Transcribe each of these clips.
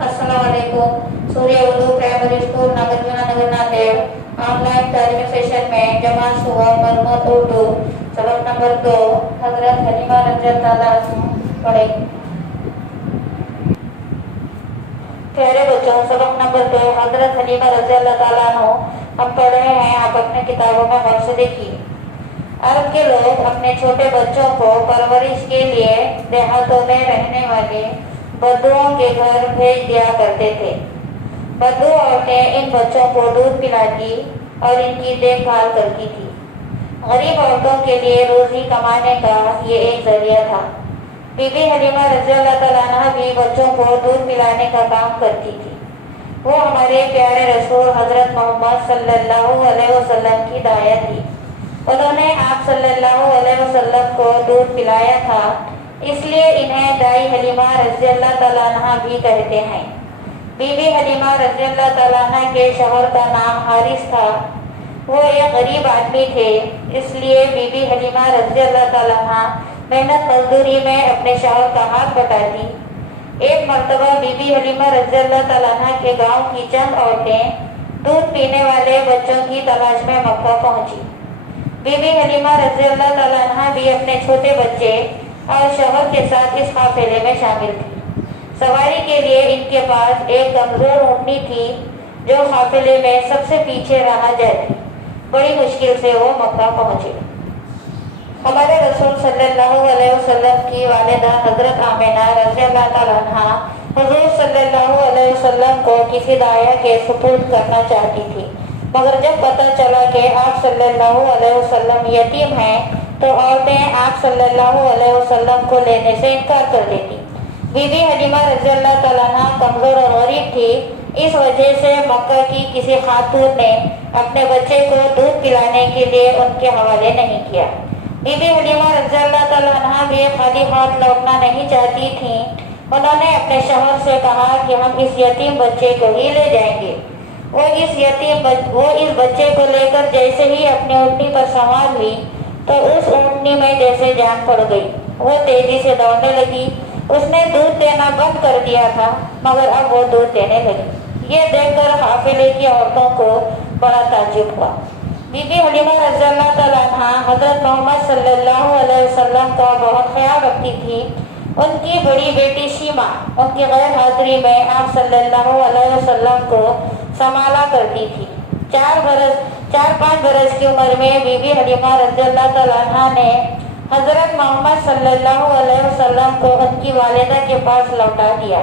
अस्सलामुअलैकुम। सूर्य Urdu primary school नागरजुना नगर Nanded online तालीमी session में जमात सुबह मजमून उर्दू सबक नंबर 2 हजरत हलीमा रज़ियल्लाहु पढ़े। प्यारे बच्चों, सबक नंबर 2 हजरत हलीमा रज़ियल्लाहु हम पढ़ रहे हैं। आप अपने किताबों में गौर से देखिए। अरब के लोग अपने छोटे बच्चों को परवरिश के लिए देहातों में रहने वाले बद्दुओं के घर भेज दिया करते थे। बद्दू औरतें इन बच्चों को दूध पिलाती और इनकी देखभाल करती थी। गरीब औरतों के लिए रोजी कमाने का ये एक जरिया था। बीबी हलीमा रज़ियल्लाहु अन्हा भी बच्चों को दूध पिलाने का काम करती थी। वो हमारे प्यारे रसूल हजरत मोहम्मद सल्लल्लाहु अलैहि वसल्लम की दाया थी। उन्होंने आप सल्लल्लाहु अलैहि वसल्लम को दूध पिलाया था, इसलिए इन्हें दाई हलीमा रज़ियल्लाहु अन्हा भी कहते हैं। बीबी हलीमा रज़ियल्लाहु अन्हा के शौहर का नाम हारिस था। वो एक गरीब आदमी थे, इसलिए बीबी हलीमा रज़ियल्लाहु अन्हा मेहनत मजदूरी में अपने शौहर का हाथ बटाती। एक मर्तबा बीबी हलीमा रज़ियल्लाहु अन्हा के गांव की चंद औरतें दूध पीने वाले बच्चों की तलाश में मक्का पहुंची। बीबी हलीमा रज़ियल्लाहु अन्हा भी अपने छोटे बच्चे और शौहर के साथ इस काफिले में शामिल थी। सवारी के लिए इनके पास एक कमजोर ऊँटनी थी जो काफिले में सबसे पीछे रह जाती। बड़ी मुश्किल से वो मक्का पहुंचे। हमारे रसूल सल्लल्लाहु अलैहि वसल्लम की वालिदा हजरत आमिना रज़ियल्लाहु अन्हा हुजूर सल्लल्लाहु अलैहि वसल्लम को किसी दाया के सुपुर्द करना चाहती थी, मगर जब पता चला कि आप सल्लल्लाहु अलैहि वसल्लम यतीम हैं तो औरतें आप सल्लल्लाहु अलैहि वसल्लम को लेने से इनकार कर देती। बीबी हलीमा रज़ियल्लाहु अन्हा कमजोर और गरीब थी, इस वजह से मक्का की किसी खातून ने अपने बच्चे को दूध पिलाने के लिए उनके हवाले नहीं किया। बीबी हलीमा रज़ियल्लाहु अन्हा भी खाली हाथ लौटना नहीं चाहती थी। उन्होंने अपने शौहर से कहा कि हम इस यतीम बच्चे को ही ले जाएंगे। वो इस बच्चे को लेकर जैसे ही अपनी ऊँटनी पर सवार हुई तो उस ऊँटनी में जैसे जान पड़ गई। वो तेजी से दौड़ने लगी। उसने दूध देना बंद कर दिया था, मगर अब वो दूध देने लगी। ये देखकर काफिले की औरतों को बड़ा ताज्जुब हुआ। बीबी हलीमा रज़ियल्लाहु अन्हा हजरत मोहम्मद सल्लल्लाहु अलैहि वसल्लम का बहुत ख्याल रखती थी। उनकी बड़ी बेटी शीमा उनकी गैर हाजिरी में आप सल्लल्लाहु अलैहि वसल्लम को संभाला करती थी। 4-5 बरस की उम्र में बीबी हलीमा रज़ियल्लाहु अन्हा ने हजरत मोहम्मद सल्लल्लाहु अलैहि वसल्लम को उनकी वालिदा के पास लौटा दिया।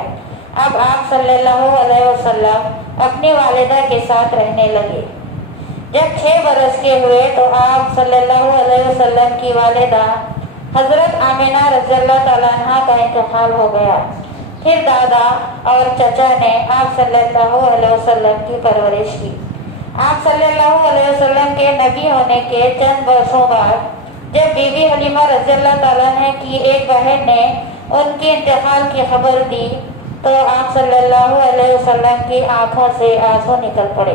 अब आप सल्लल्लाहु अलैहि वसल्लम अपनी वालिदा के साथ रहने लगे। जब 6 बरस के हुए तो आप सल्लल्लाहु अलैहि वसल्लम की वालिदा हजरत आमिना रज़ियल्लाहु अन्हा का इंतकाल हो गया। फिर दादा और चचा ने आप सल्लल्लाहु अलैहि वसल्लम की परवरिश की। आप सल्लल्लाहु अलैहि वसल्लम के नबी होने के चंद वर्षों बाद जब बीबी हलीमा रज़ियल्लाहु अन्हा की एक बहन ने उनके इंतकाल की खबर दी तो आप सल्लल्लाहु अलैहि वसल्लम की आंखों से आंसू निकल पड़े।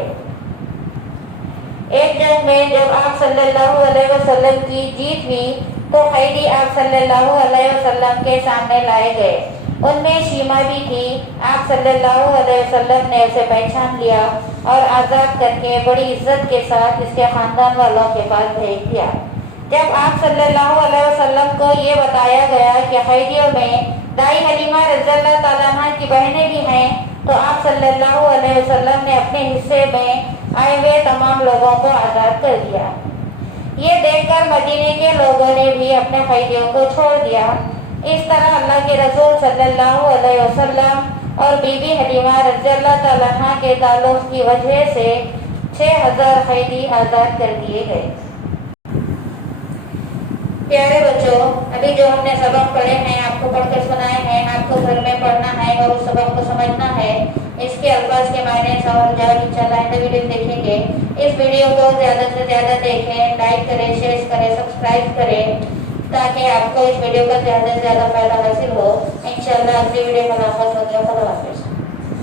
एक जंग में जब आप सल्लल्लाहु अलैहि वसल्लम की जीत हुई तो कैदी आप सल्लल्लाहु अलैहि वसल्लम के सामने लाए गए। उनमें शीमा भी थी। आप सल्लल्लाहु अलैहि वसल्लम ने उसे पहचान लिया और आज़ाद करके बड़ी इज्जत के साथ इसके खानदान वालों के पास भेज दिया। जब आप सल्लल्लाहु अलैहि वसल्लम को ये बताया गया कि कैदियों में दाई हलीमा रज़ियल्लाहु अन्हा की बहनें भी हैं तो आप सल्लल्लाहु अलैहि वसल्लम ने अपने हिस्से में आए हुए तमाम लोगों को आज़ाद कर दिया। ये देखकर मदीने के लोगों ने भी अपने कैदियों को छोड़ दिया। इस तरह अल्लाह के रसूल सल्लल्लाहु अलैहि वसल्लम और बीबी हलीमा रज़ियल्लाहु अन्हा के ताल्लुक़ की वजह से 6000 कैदी आज़ाद कर दिए गए। प्यारे बच्चों, अभी जो हमने सबक पढ़े हैं आपको पढ़कर सुनाए हैं, आपको घर में पढ़ना है और उस सबक को समझना है। इसके अल्फाज के मायने समझ इंशाल्लाह आइंदा वीडियो देखेंगे। इस वीडियो को ज़्यादा से ज़्यादा देखें, लाइक करें, शेयर करें, सब्सक्राइब करें ताकि आपको इस वीडियो का ज़्यादा से ज़्यादा फायदा हासिल हो। इंशाल्लाह अगली वीडियो में मुलाकात होगी। खुदा हाफिज़।